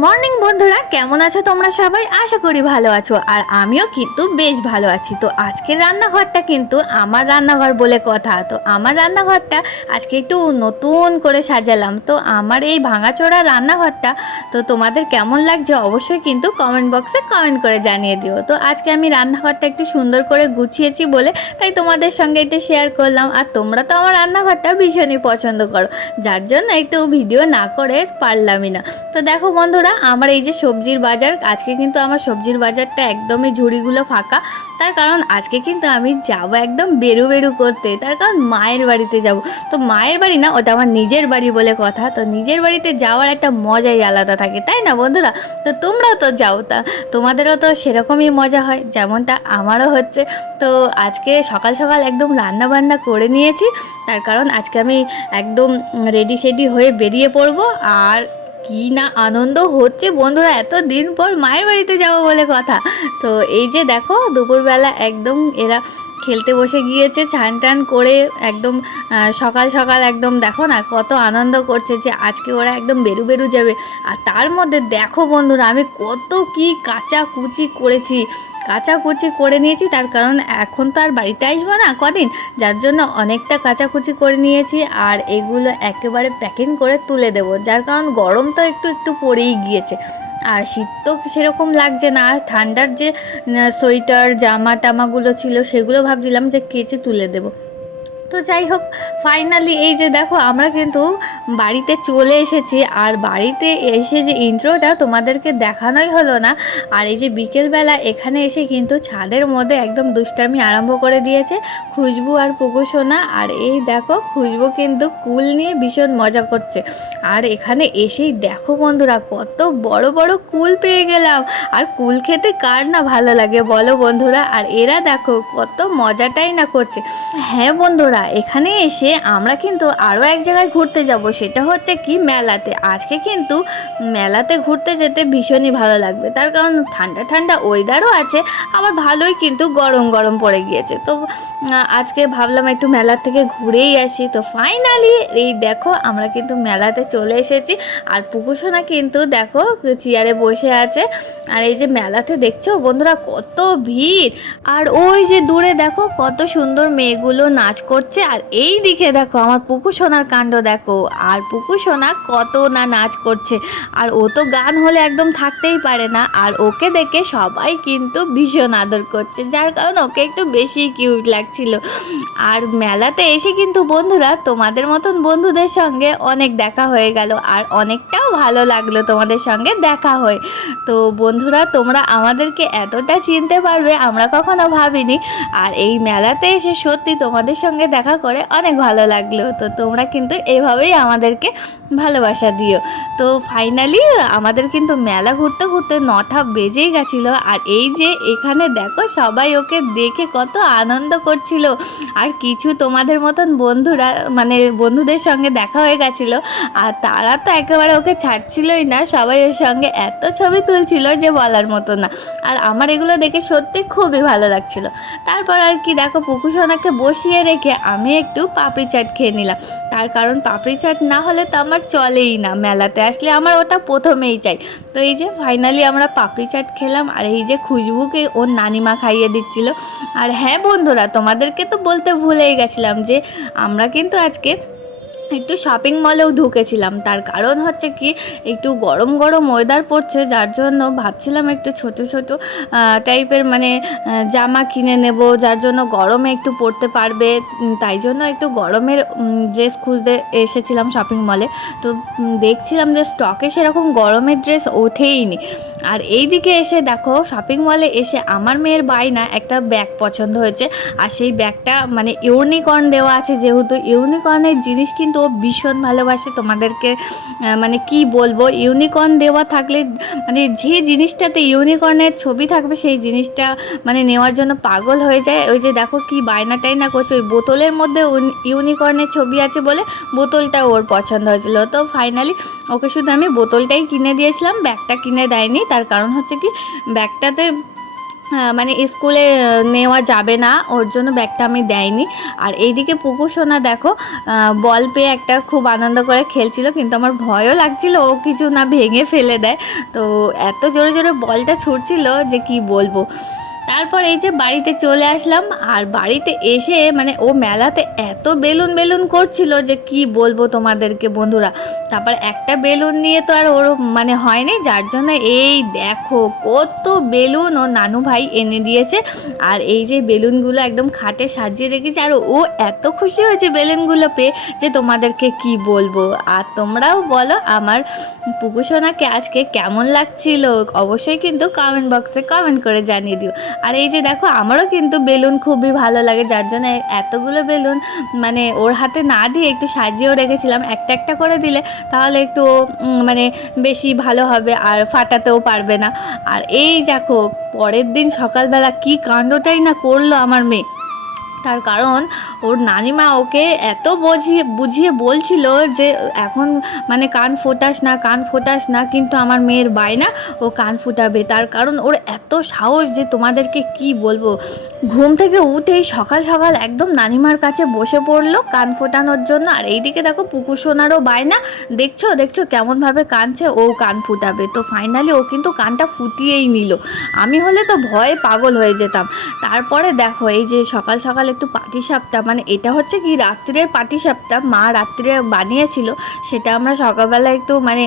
Morning বন্ধুরা, কেমন আছো তোমরা সবাই? আশা করি ভালো আছো, আর আমিও কিন্তু বেশ ভালো আছি। তো আজকের রান্নাঘরটা কিন্তু আমার রান্নাঘর বলে কথা। তো আমার রান্নাঘরটা আজকে একটু নতুন করে সাজালাম। তো আমার এই ভাঙাচোরা রান্নাঘরটা, তো তোমাদের কেমন লাগছে অবশ্যই কিন্তু কমেন্ট বক্সে কমেন্ট করে জানিয়ে দিও। তো আজকে আমি রান্নাঘরটা একটু সুন্দর করে গুছিয়েছি বলে তাই তোমাদের সঙ্গে একটু শেয়ার করলাম। আর তোমরা তো আমার রান্নাঘরটা ভীষণই পছন্দ করো, যার জন্য একটু ভিডিও না করে পারলামই না। তো দেখো বন্ধুরা, আমার এই যে সবজির বাজার, আজকে কিন্তু আমার সবজির বাজারটা একদমই ঝুড়িগুলো ফাঁকা। তার কারণ আজকে কিন্তু আমি যাব একদম বেরু বেরু করতে। তার কারণ মায়ের বাড়িতে যাব। তো মায়ের বাড়ি না, ওটা আমার নিজের বাড়ি বলে কথা। তো নিজের বাড়িতে যাওয়ার একটা মজাই আলাদা থাকে, তাই না বন্ধুরা? তো তোমরাও তো যাও, তা তোমাদেরও তো সেরকমই মজা হয়, যেমনটা আমারও হচ্ছে। তো আজকে সকাল সকাল একদম রান্না বান্না করে নিয়েছি। তার কারণ আজকে আমি একদম রেডি সেডি হয়ে বেরিয়ে পড়ব। আর কি না আনন্দ হচ্ছে বন্ধুরা এত দিন পর মায়ের বাড়িতে যাব বলে কথা। তো এই যে দেখো, দুপুরবেলা একদম এরা খেলতে বসে গিয়েছে ছান টান করে একদম সকাল সকাল একদম দেখো না কত আনন্দ করছে যে আজকে ওরা একদম বেরু বেরু যাবে। আর তার মধ্যে দেখো বন্ধুরা, আমি কত কি কাঁচা কুচি করেছি। কাচাকুচি করে নিয়েছি, তার কারণ এখন তো আর বাড়িতে আসব না কদিন, যার জন্য অনেকটা কাচাকুচি করে নিয়েছি আর এগুলো একেবারে প্যাকিং করে তুলে দেব, যার কারণ গরম তো একটু একটু পড়েই গিয়েছে। আর শীত তো সেরকম লাগছে না, আর ঠান্ডার যে সোয়েটার জামা টামাগুলো ছিল সেগুলো ভাবছিলাম যে কেচে তুলে দেবো। তো যাই হোক ফাইনালি এই যে দেখো, আমরা কিন্তু বাড়িতে চলে এসেছি। আর বাড়িতে এসে যে ইন্ট্রোটা তোমাদেরকে দেখানোই হলো না। আর এই যে বিকেলবেলা এখানে এসে কিন্তু ছাদের মধ্যে একদম দুষ্টামি আরম্ভ করে দিয়েছে খুশবু আর পুকু সোনা। আর এই দেখো, খুশবু কিন্তু কুল নিয়ে ভীষণ মজা করছে। আর এখানে এসেই দেখো বন্ধুরা, কত বড় বড় কুল পেয়ে গেলাম। আর কুল খেতে কার না ভালো লাগে বলো বন্ধুরা। আর এরা দেখো, কত মজাটাই না করছে। হ্যাঁ বন্ধুরা এখানে এসে আমরা কিন্তু আরও এক জায়গায় ঘুরতে যাব, সেটা হচ্ছে কি মেলাতে। আজকে কিন্তু মেলাতে ঘুরতে যেতে ভীষণই ভালো লাগবে, তার কারণ ঠান্ডা ঠান্ডা ওয়েদারও আছে, আবার ভালোই কিন্তু গরম গরম পড়ে গিয়েছে। তো আজকে ভাবলাম একটু মেলা থেকে ঘুরেই আসি। তো ফাইনালি এই দেখো আমরা কিন্তু মেলাতে চলে এসেছি, আর পুকুসোনা কিন্তু দেখো চেয়ারে বসে আছে। আর এই যে মেলাতে দেখছ বন্ধুরা কত ভিড়, আর ওই যে দূরে দেখো কত সুন্দর মেয়েগুলো নাচ করছে আর এই দিকে দেখো, আমার পুকু সোনার কাণ্ড দেখো, আর পুকু সোনা কত না নাচ করছে। আর ও তো গান হলে একদম থাকতেই পারে না, আর ওকে দেখে সবাই কিন্তু ভীষণ আদর করছে, যার কারণে ওকে একটু বেশি কিউট লাগছিল। আর মেলাতে এসে কিন্তু বন্ধুরা তোমাদের মতন বন্ধুদের সঙ্গে অনেক দেখা হয়ে গেল আর অনেকটাও ভালো লাগল তোমাদের সঙ্গে দেখা হয়। তো বন্ধুরা, তোমরা আমাদেরকে এতটা চিনতে পারবে আমরা কখনো ভাবিনি আর এই মেলাতে এসে সত্যি তোমাদের সঙ্গে দেখা করে অনেক ভালো লাগল। তো তোমরা কিন্তু এভাবেই আমাদেরকে ভালোবাসা দিও। তো ফাইনালি আমাদের কিন্তু মেলা ঘুরতে ঘুরতে নটা বেজেই গেছিল আর এই যে এখানে দেখো সবাই ওকে দেখে কত আনন্দ করছিল। আর কিছু তোমাদের মতন বন্ধুরা মানে বন্ধুদের সঙ্গে দেখা হয়ে গেছিল, আর তারা তো একেবারে ওকে ছাড়ছিলই না, সবাই ওর সঙ্গে এত ছবি তুলছিল যে বলার মতো না। আর আমার এগুলো দেখে সত্যি খুবই ভালো লাগছিল। তারপর আর কি, দেখো পুকুসোনাকে বসিয়ে রেখে আমি একটু পাপড়ি চাট খেয়ে নিলাম। তার কারণ পাপড়ি চাট না হলে তো আমার চলেই না মেলাতে, আসলে আমার ওটা প্রথমেই চাই। তো এই যে ফাইনালি আমরা পাপড়ি চাট খেলাম, আর এই যে খুশবুকে ওর নানিমা খাইয়ে দিচ্ছিল। আর হ্যাঁ বন্ধুরা, তোমাদেরকে তো বলতে ভুলেই গেছিলাম যে আমরা কিন্তু আজকে একটু শপিং মলেও ঢুকেছিলাম। তার কারণ হচ্ছে কি, একটু গরম গরম ওয়েদার পড়ছে, যার জন্য ভাবছিলাম একটু ছোট ছোট টাইপের মানে জামা কিনে নেব, যার জন্য গরমে একটু পরতে পারবে। তাই জন্য একটু গরমের ড্রেস খুঁজতে এসেছিলাম শপিং মলে তো দেখছিলাম যে স্টকে সেরকম গরমের ড্রেস ওঠেইনি। আর এই দিকে এসে দেখো শপিং মলে এসে আমার মেয়ের বায়না একটা ব্যাগ পছন্দ হয়েছে। আর সেই ব্যাগটা মানে ইউনিকর্ন দেওয়া আছে, যেহেতু ইউনিকর্নের জিনিস কিন্তু ভীষণ ভালোবাসে তোমাদেরকে মানে কি বলব ইউনিকর্ন দেওয়া থাকলে মানে যে জিনিসটাতে ইউনিকর্নের ছবি থাকবে সেই জিনিসটা মানে নেওয়ার জন্য পাগল হয়ে যায়। ওই যে দেখো কি বায়না টাইনা করছে, ওই বোতলের মধ্যে ইউনিকর্নের ছবি আছে বলে বোতলটা ওর পছন্দ হয়েছিল। তো ফাইনালি ওকে শুধু আমি বোতলটাই কিনে দিয়েছিলাম, ব্যাগটা কিনে দেয়নি। তার কারণ হচ্ছে কি, ব্যাগটাতে মানে স্কুলে নেওয়া যাবে না, ওর জন্য ব্যাগটা আমি দেয়নি। আর এইদিকে পুকু সোনা দেখো বল পেয়ে একটা খুব আনন্দ করে খেলছিল, কিন্তু আমার ভয়ও লাগছিল, ও কিছু না ভেঙে ফেলে দেয়। তো এত জোরে জোরে বলটা ছুটছিল যে কি বলব। তারপর এই যে বাড়িতে চলে আসলাম, আর বাড়িতে এসে মানে ও মেলাতে এত বেলুন বেলুন করছিল যে কি বলব তোমাদেরকে বন্ধুরা। তারপর একটা বেলুন নিয়ে তো আর ওর মানে হয়নি, যার জন্য এই দেখো কত বেলুন ও নানু ভাই এনে দিয়েছে। আর এই যে বেলুনগুলো একদম খাটে সাজিয়ে রেখেছে, আর ও এত খুশি হয়েছে বেলুনগুলো পেয়ে যে তোমাদেরকে কি বলব। আর তোমরাও বলো আমার পুকুসোনাকে আজকে কেমন লাগছিল, অবশ্যই কিন্তু কমেন্ট বক্সে কমেন্ট করে জানিয়ে দিও। আর এই যে দেখো, আমারও কিন্তু বেলুন খুবই ভালো লাগে, যার জন্য এতগুলো বেলুন মানে ওর হাতে না দিয়ে একটু সাজিয়েও রেখেছিলাম। একটা একটা করে দিলে তাহলে একটু মানে বেশি ভালো হবে আর ফাটাতেও পারবে না। আর এই দেখো, পরের দিন সকালবেলা কি কাণ্ডটাই না করল আমার মেয়ে। তার কারণ ওর নানিমা ওকে এত বুঝিয়ে বুঝিয়ে বলছিল যে এখন মানে কান ফোটাস না, কান ফোটাস না, কিন্তু আমার মেয়ের বায়না ও কান ফুটাবে। তার কারণ ওর এত সাহস যে তোমাদেরকে কি বলব? ঘুম থেকে উঠেই সকাল সকাল একদম নানিমার কাছে বসে পড়ল, কান ফোটানোর জন্য। আর এইদিকে দেখো পুকুর সোনারও বায়না। দেখছ দেখছ কেমনভাবে কানছে ও কান ফুটাবে। তো ফাইনালি ও কিন্তু কানটা ফুটিয়েই নিল। আমি হলে তো ভয়ে পাগল হয়ে যেতাম। তারপরে দেখো, এই যে সকাল সকাল একটু পাটিসাপটা মানে এটা হচ্ছে কি রাত্রের পাটিসাপটা মা রাত্রে বানিয়েছিল। সেটা আমরা সকালবেলা একটু মানে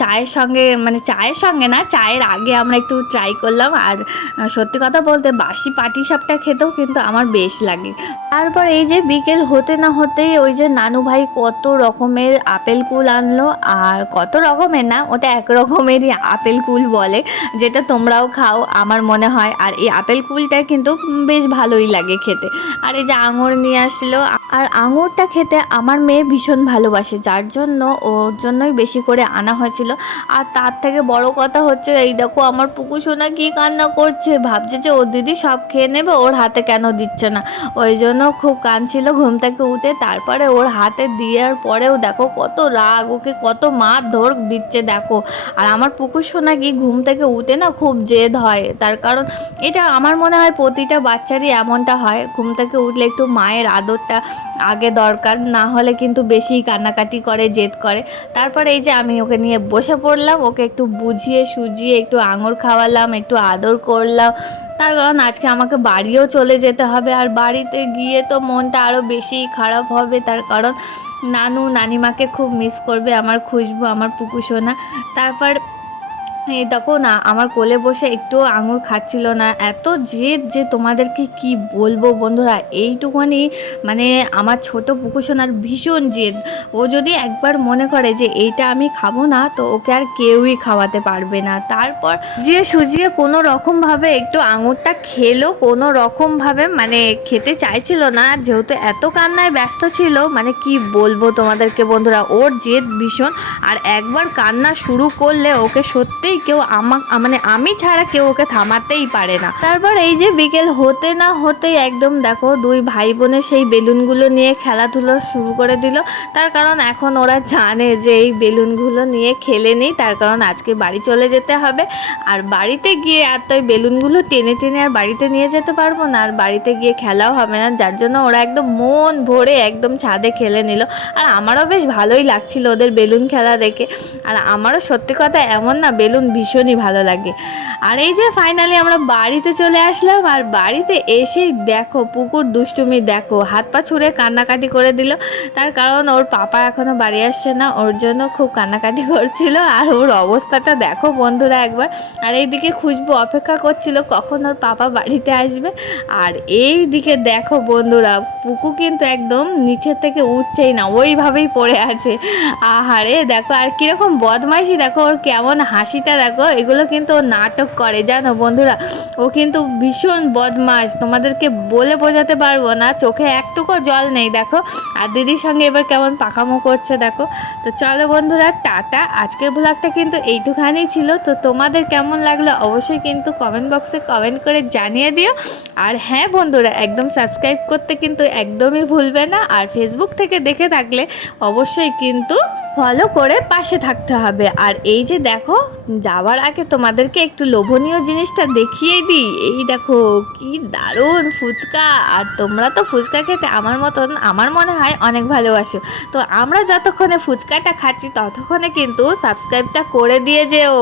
চায়ের সঙ্গে মানে চায়ের সঙ্গে না, চায়ের আগে আমরা একটু ট্রাই করলাম। আর সত্যি কথা বলতে বাসি পাটি সাপটা খেতেও কিন্তু আমার বেশ লাগে। তারপর এই যে বিকেল হতে না হতেই ওই যে নানু ভাই কত রকমের আপেল কুল আনলো। আর কত রকমের না, ওটা এক রকমেরই আপেল কুল বলে, যেটা তোমরাও খাও, আমার মনে হয়। আর এই আপেল কুলটা কিন্তু বেশ ভালোই লাগে খেতে। আর এই যে আঙুর নিয়ে আসলো। আর আঙুরটা খেতে আমার মেয়ে ভীষণ ভালোবাসে, যার জন্য ওর জন্যই বেশি করে আনা হয়েছিল। আর তার থেকে বড় কথা হচ্ছে, এই দেখো আমার পুকু সোনা কি কান্না করছে? ভাবছে যে ওর দিদি সব খেয়ে নেবে, ওর হাতে কেন দিচ্ছে না? ওই জন্য খুব কাঁদছিল ঘুম থেকে উঠে। তারপরে ওর হাতে দেওয়ার পরেও দেখো কত রাগ, ওকে কত মার ধর দিচ্ছে দেখো। আর আমার পুকুর সোনা কি ঘুম থেকে উঠে না খুব জেদ হয়। তার কারণ এটা আমার মনে হয় প্রতিটা বাচ্চারই এমনটা হয়। ঘুম থেকে উঠলে একটু মায়ের আদরটা আগে দরকার, না হলে কিন্তু বেশি কান্নাকাটি করে, জেদ করে। তারপর এই যে আমি ওকে নিয়ে বসে পড়লাম, ওকে একটু বুঝিয়ে সুজিয়ে একটু আঙুর খাওয়ালাম। একটু আদর করলাম। তার কারণ আজকে আমাকে বাড়িও চলে যেতে হবে আর বাড়িতে গিয়ে তো মনটা আরও বেশি খারাপ হবে। তার কারণ নানু, নানিমাকে খুব মিস করবে, আমার খুশবু, আমার পুকুসোনা তারপর এই দেখো না, আমার কোলে বসে একটু আঙুর খাচ্ছিল না। এত জেদ যে তোমাদেরকে কি বলব বন্ধুরা, এইটুকুনি মানে আমার ছোট পুকুসোনার ভীষণ জেদ। ও যদি একবার মনে করে যে এইটা আমি খাব না, তো ওকে আর কেউই খাওয়াতে পারবে না। তারপর যে সুজিয়ে কোনো রকমভাবে একটু আঙুরটা খেলো কোনো রকমভাবে মানে খেতে চাইছিল না, যেহেতু এত কান্নায় ব্যস্ত ছিল মানে কি বলব তোমাদেরকে বন্ধুরা, ওর জেদ ভীষণ। আর একবার কান্না শুরু করলে ওকে সত্যিই কেউ আমা মানে আমি ছাড়া কেউ ওকে থামাতেই পারে না। তারপর এই যে বিকেল হতে না হতেই একদম দেখো দুই ভাই বোনের সেই বেলুনগুলো নিয়ে খেলাধুলো শুরু করে দিল। তার কারণ এখন ওরা জানে যে এই বেলুনগুলো নিয়ে খেলে নেই, তার কারণ আজকে বাড়ি চলে যেতে হবে। আর বাড়িতে গিয়ে আর তো ওই বেলুনগুলো টেনে টেনে আর বাড়িতে নিয়ে যেতে পারব না, আর বাড়িতে গিয়ে খেলাও হবে না। যার জন্য ওরা একদম মন ভরে একদম ছাদে খেলে নিল। আর আমারও বেশ ভালোই লাগছিল ওদের বেলুন খেলা দেখে। আর আমারও সত্যি কথা এমন না, বেলুন ভীষণই ভালো লাগে। আর এই যে ফাইনালি আমরা বাড়িতে চলে আসলাম, আর বাড়িতে এসেই দেখো পুকুর দুষ্টুমি দেখো, হাত পা ছুঁড়ে কান্নাকাটি করে দিল। তার কারণ ওর পাপা এখনও বাড়ি আসছে না, ওর জন্য খুব কান্নাকাটি করছিল। আর ওর অবস্থাটা দেখো বন্ধুরা একবার। আর এইদিকে খুশবু অপেক্ষা করছিল কখন ওর পাপা বাড়িতে আসবে। আর এই দিকে দেখো বন্ধুরা পুকু কিন্তু একদম নিচের থেকে উঠছেই না, ওইভাবেই পড়ে আছে। আহারে, দেখো আর কীরকম বদমাইশি, দেখো ওর কেমন হাসিটা দেখো, এগুলো কিন্তু নাটক করে, জানো বন্ধুরা? ও কিন্তু ভীষণ বদমাস তোমাদেরকে বলে বোঝাতে পারব না, চোখে একটুকু জল নেই, দেখো? আর দিদির সঙ্গে এবার কেমন পাকামো করছে, দেখো? তো চলো বন্ধুরা, টাটা। আজকের ব্লগটা কিন্তু এইটুখানি ছিল, তো তোমাদের কেমন লাগল অবশ্যই কিন্তু কমেন্ট বক্সে কমেন্ট করে জানিয়ে দিও। আর হ্যাঁ বন্ধুরা, একদম সাবস্ক্রাইব করতে কিন্তু একদমই ভুলবে না, আর ফেসবুক থেকে দেখে থাকলে অবশ্যই কিন্তু ফলো করে পাশে থাকতে হবে। আর এই যে দেখো, যাওয়ার আগে তোমাদেরকে একটু লোভনীয় জিনিসটা দেখিয়ে দিই। এই দেখো, কি দারুণ ফুচকা। আর তোমরা তো ফুচকা খেতে আমার মতন, আমার মনে হয় অনেক ভালোবাসো। তো আমরা যতক্ষণে ফুচকাটা খাচ্ছি, ততক্ষণে কিন্তু সাবস্ক্রাইবটা করে দিয়ে যেও।